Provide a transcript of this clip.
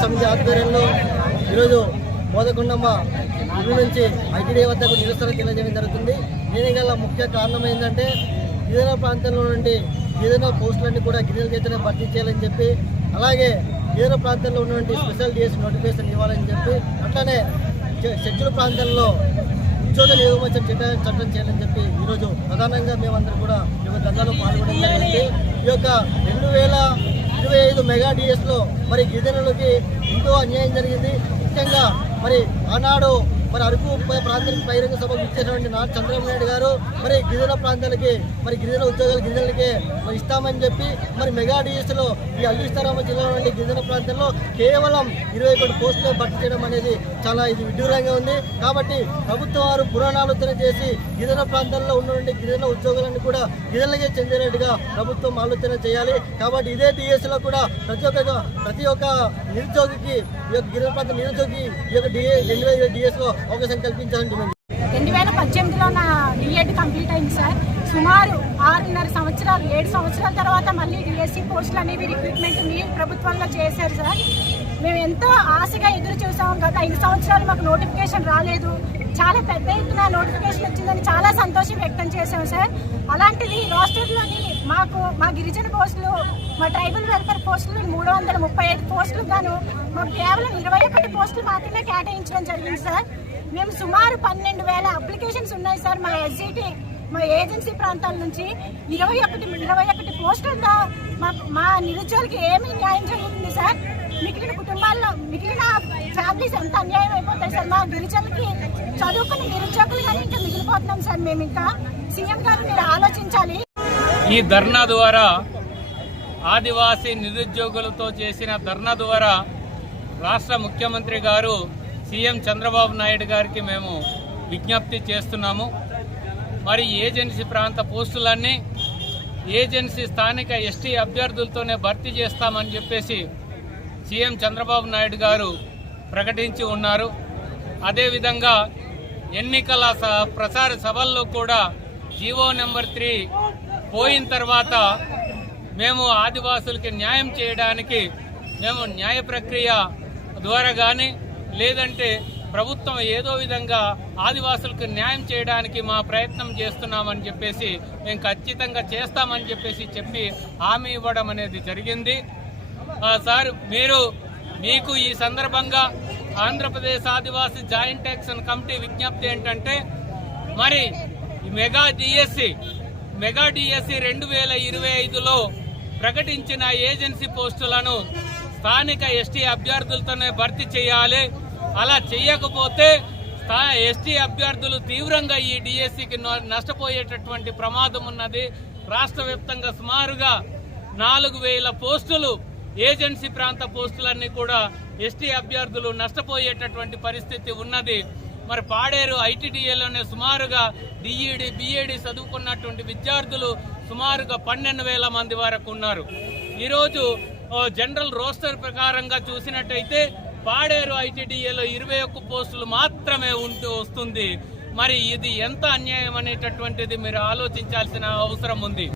సమితి ఆధ్వర్యంలో ఈరోజు బోధకుండమ్మ ఇల్లు నుంచి ఐటీడీ వద్దకు నిరసన తెలియజేయడం జరుగుతుంది. దీని గల ముఖ్య కారణం ఏంటంటే గిరిజన ప్రాంతంలో నుండి గిరిజన పోస్టులన్నీ కూడా గిరిజన చేతనే భర్తీ చేయాలని చెప్పి అలాగే గిరిజన ప్రాంతంలో ఉన్నటువంటి స్పెషల్ డిఎస్ నోటిఫికేషన్ ఇవ్వాలని చెప్పి అట్లనే షెడ్యూల్ ప్రాంతంలో ఉద్యోగులు నియోగమచ్చం చట్టం చట్టం చేయాలని చెప్పి ఈరోజు ప్రధానంగా మేమందరం కూడా ఈ యొక్క ధర్నాలో పాల్గొనడం జరిగింది. ఈ యొక్క రెండు వేల ఇరవై ఐదు మెగా డిఎస్లో మరి గిరిజనులకి ఎంతో అన్యాయం జరిగింది. ముఖ్యంగా మరి ఆనాడు మరి అరకు ప్రాంతానికి బహిరంగ సభ ఇచ్చేటువంటి నాడు చంద్రబాబు నాయుడు గారు మరి గిరిజన ప్రాంతాలకి మరి గిరిజన ఉద్యోగాలు గిరిజనులకి మరి ఇస్తామని చెప్పి మరి మెగా డిఎస్లో ఈ అల్లిస్తారామ జిల్లాలో నుండి గిరిజన ప్రాంతంలో కేవలం ఇరవై ఒకటి పోస్టులు భర్తీ చేయడం అనేది చాలా ఇది విడ్డూరంగా ఉంది. కాబట్టి ప్రభుత్వం వారు పురాణాలోచన చేసి గిరిజన ప్రాంతాల్లో ఉన్నటువంటి గిరిజన ఉద్యోగాలను కూడా గిరిజనులకే చెందినట్టుగా ప్రభుత్వం ఆలోచన చేయాలి. కాబట్టి ఇదే డిఎస్లో కూడా ప్రతి ఒక్క ప్రతి ఒక్క నిరుద్యోగికి ఈ యొక్క గిరిజన ప్రాంత నిరుద్యోగి ఈ యొక్క డిఏ రెండు వేల డిఎస్ అవకాశం కల్పించాలని రెండు వేల పద్దెనిమిదిలో నా డిఎడ్ కంప్లీట్ అయింది సార్. సుమారు ఆరున్నర సంవత్సరాలు ఏడు సంవత్సరాల తర్వాత మళ్ళీ డిఎస్సి పోస్టులు అనేవి రిక్రూట్మెంట్ మీ ప్రభుత్వంలో చేశారు సార్. మేము ఎంతో ఆశగా ఎదురు చూసాం. గత ఐదు సంవత్సరాలు మాకు నోటిఫికేషన్ రాలేదు. చాలా పెద్ద ఎత్తున నోటిఫికేషన్ వచ్చిందని చాలా సంతోషం వ్యక్తం చేశాం సార్. అలాంటిది రాష్ట్రంలోని మాకు మా గిరిజన పోస్టులు మా ట్రైబల్ వెల్ఫేర్ పోస్టులు మూడు వందల ముప్పై ఐదు పోస్టులు గాను మాకు కేవలం ఇరవై ఒకటి పోస్టులు మాత్రమే కేటాయించడం జరిగింది సార్. మేము సుమారు పన్నెండు వేల అప్లికేషన్స్ ఉన్నాయి సార్ మా ఎస్జిటి మా ఏజెన్సీ ప్రాంతాల నుంచి. ఇరవై ఒకటి ఇరవై ఒకటి పోస్టులతో మా మా నిరుద్యోగులకి ఏమీ న్యాయం జరుగుతుంది సార్? మిగిలిన కుటుంబాల్లో మిగిలిన ఫ్యామిలీస్ ఎంత అన్యాయం అయిపోతాయి సార్? మా గిరిజనులకి చదువుకుని నిరుద్యోగులు కానీ ఇంకా మిగిలిపోతున్నాం సార్ మేము ఇంకా. సీఎం గారు మీరు ఆలోచించాలి. ఈ ధర్నా ద్వారా ఆదివాసీ నిరుద్యోగులతో చేసిన ధర్నా ద్వారా రాష్ట్ర ముఖ్యమంత్రి గారు సీఎం చంద్రబాబు నాయుడు గారికి మేము విజ్ఞప్తి చేస్తున్నాము. మరి ఏజెన్సీ ప్రాంత పోస్టులన్నీ ఏజెన్సీ స్థానిక ఎస్టీ అభ్యర్థులతోనే భర్తీ చేస్తామని చెప్పేసి సీఎం చంద్రబాబు నాయుడు గారు ప్రకటించి ఉన్నారు. అదేవిధంగా ఎన్నికల స- ప్రచార సభల్లో కూడా జీవో నెంబర్ త్రీ పోయిన తర్వాత మేము ఆదివాసులకి న్యాయం చేయడానికి మేము న్యాయ ప్రక్రియ ద్వారా కానీ లేదంటే ప్రభుత్వం ఏదో విధంగా ఆదివాసులకు న్యాయం చేయడానికి మా ప్రయత్నం చేస్తున్నామని చెప్పేసి మేము ఖచ్చితంగా చేస్తామని చెప్పేసి చెప్పి హామీ ఇవ్వడం అనేది జరిగింది. సార్ మీరు మీకు ఈ సందర్భంగా Andhra Pradesh Adivasi joint action committee విజ్ఞప్తి ఏంటంటే మరి మెగా డిఎస్సి మెగా డిఎస్సి రెండు వేల ఇరవై ఐదులో ప్రకటించిన ఏజెన్సీ పోస్టులను స్థానిక ఎస్టీ అభ్యర్థులతోనే భర్తీ చేయాలి. అలా చేయకపోతే స్థా- ఎస్టీ అభ్యర్థులు తీవ్రంగా ఈ డిఎస్సికి నష్టపోయేటటువంటి ప్రమాదం ఉన్నది. రాష్ట్ర వ్యాప్తంగా సుమారుగా నాలుగు వేల పోస్టులు ఏజెన్సీ ప్రాంత పోస్టులన్నీ కూడా ఎస్టీ అభ్యర్థులు నష్టపోయేటటువంటి పరిస్థితి ఉన్నది. మరి పాడేరు ఐటీడీఏలోనే సుమారుగా డిఈడి బిఏడి చదువుకున్నటువంటి విద్యార్థులు సుమారుగా పన్నెండు వేల మంది వరకు ఉన్నారు. ఈరోజు జనరల్ రోస్టర్ ప్రకారంగా చూసినట్టయితే పాడేరు ఐటీడీఏలో ఇరవై ఒక్క పోస్టులు మాత్రమే ఉంటూ వస్తుంది. మరి ఇది ఎంత అన్యాయం అనేటటువంటిది మీరు ఆలోచించాల్సిన అవసరం ఉంది.